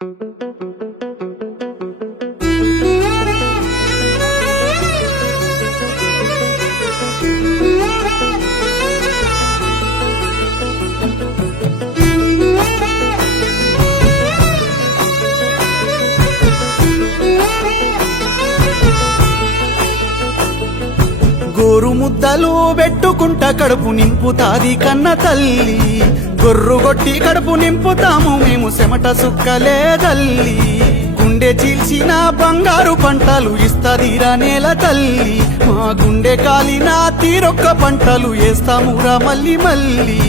గోరు ముద్దలు పెట్టుకుంట కడుపు నింపుతాది కన్న తల్లి, గొర్రు గొట్టి కడుపు నింపుతాము మేము చెమట సుక్కలే తల్లి. గుండె చీల్చిన బంగారు పంటలు ఇస్తదిరా నేల తల్లి, మా గుండె కాలిన తీరొక్క పంటలు వేస్తామురా మళ్ళీ మళ్ళీ.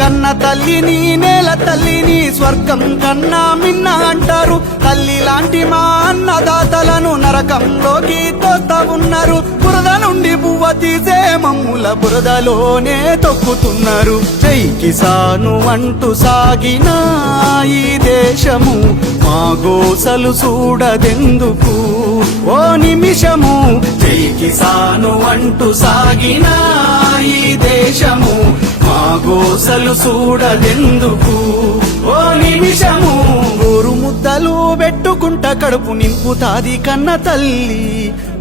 కన్న తల్లిని నేల తల్లిని స్వర్గం కన్నా మిన్న అంటారు, తల్లి లాంటి మా అన్నదాతలను నరకంలోకి తోస్తా ఉన్నారు. బురద నుండి పువ్వ తీసే మమ్ముల బురదలోనే తొక్కుతున్నారు. జై కిసాను అంటూ సాగిన ఈ దేశము మా గోసలు చూడదెందుకు ఓ నిమిషము. జై కిసాను అంటూ సాగిన ఈ దేశము మా గోసలు చూడదెందుకు ఓ నిమిషము. గోరు ముద్దలు పెట్టుకుంట కడుపు నింపుతాది కన్న తల్లి,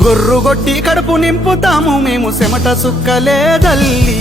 గొర్రు గొట్టి కడుపు నింపుతాము మేము చెమట సుక్కలే తల్లి.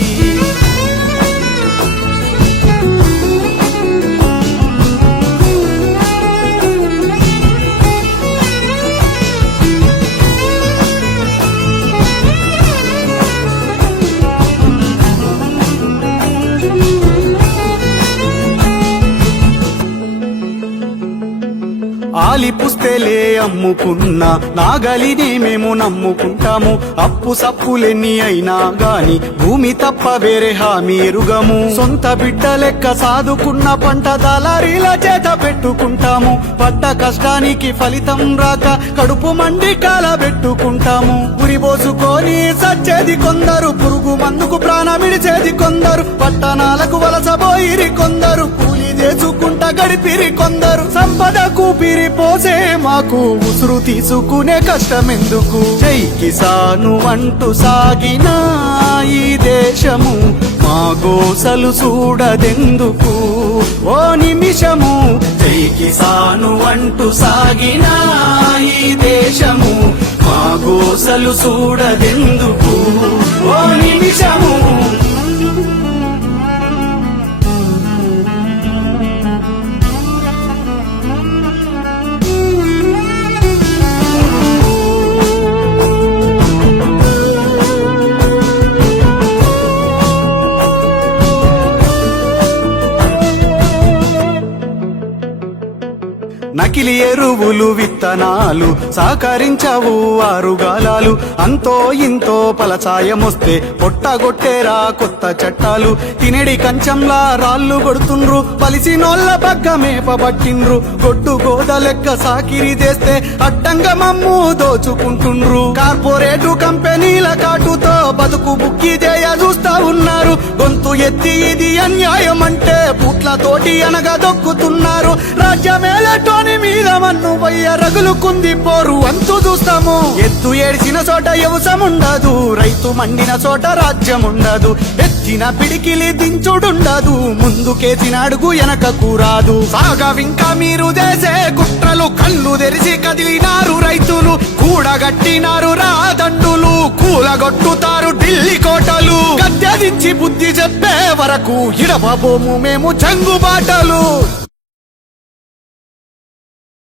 ఆలి పుస్తేలే అమ్ముకున్నా నాగలిని మేము నమ్ముకుంటాము. అప్పు సప్పులెన్ని అయినా గాని భూమి తప్ప వేరే హామీ ఎరుగము. సొంత బిడ్డ లెక్క సాదుకున్న పంట దళారీల చేత పెట్టుకుంటాము. పడ్డ కష్టానికి ఫలితం రాక కడుపు మండి కాలబెట్టుకుంటాము. ఉరిబోసుకొని సచ్చేది కొందరు, పురుగు మందుకు ప్రాణమిడిచేది కొందరు, పట్టణాలకు వలసబోయిరి కొందరు, కూలి చేసుకుంటా గడిపిరి కొందరు. సంపద కూపిరి పోసే మాకు ఉసురు తీసుకునే కష్టమెందుకు. జై కిసాను అంటూ సాగిన ఈ దేశము మా గోసలు చూడదెందుకు ఓ నిమిషము. జై కిసాను అంటూ సాగిన ఈ దేశము మా గోసలు చూడదెందుకు ఓ నిమిషము. నకిలీ ఎరువులు విత్తనాలు సహకరించవు ఆరుగాలాలు, అంతో ఇంతో ఫలసాయమొస్తే పొట్టగొట్టేరా కొత్త చట్టాలు. తినడి కంచంలా రాళ్ళు కొడుతుండ్రు, పలిసినోళ్ళ పగ్గ మేపబట్టిండ్రు. గొడ్డు గోద లెక్క సాకిరి చేస్తే అడ్డంగా మమ్ము దోచుకుంటుండ్రు. కార్పొరేటు కంపెనీల కాటుతో బతుకు బుక్కి చేయ చూస్తా ఉన్నారు. గొంతు ఎత్తి ఇది అన్యాయం అంటే పుట్లతోటి అనగా దొక్కుతున్నారు. రాజ్యమేలటోని మీద మన్ను వయ్య రగులుకుంది పోరు అంతు చూస్తాము. ఎత్తు ఏడ్చిన చోట వ్యవసముండదు, రైతు మండిన చోట రాజ్యముండదు. ఎత్తిన పిడికిలి దించుడుండదు, ముందుకేసిన అడుగు వెనకకు రాదు. సాగవింకా మీరు చేసే కుట్రలు కళ్ళు తెరిచి కదిలినారు రైతులు. కూడగట్టినారు రాదండులు, కూలగొట్టుతారు ఢిల్లీ కోటలు. గద్దెదించి బుద్ధి చెప్పే వరకు ఇడవబోము మేము చెంగుబాటలు.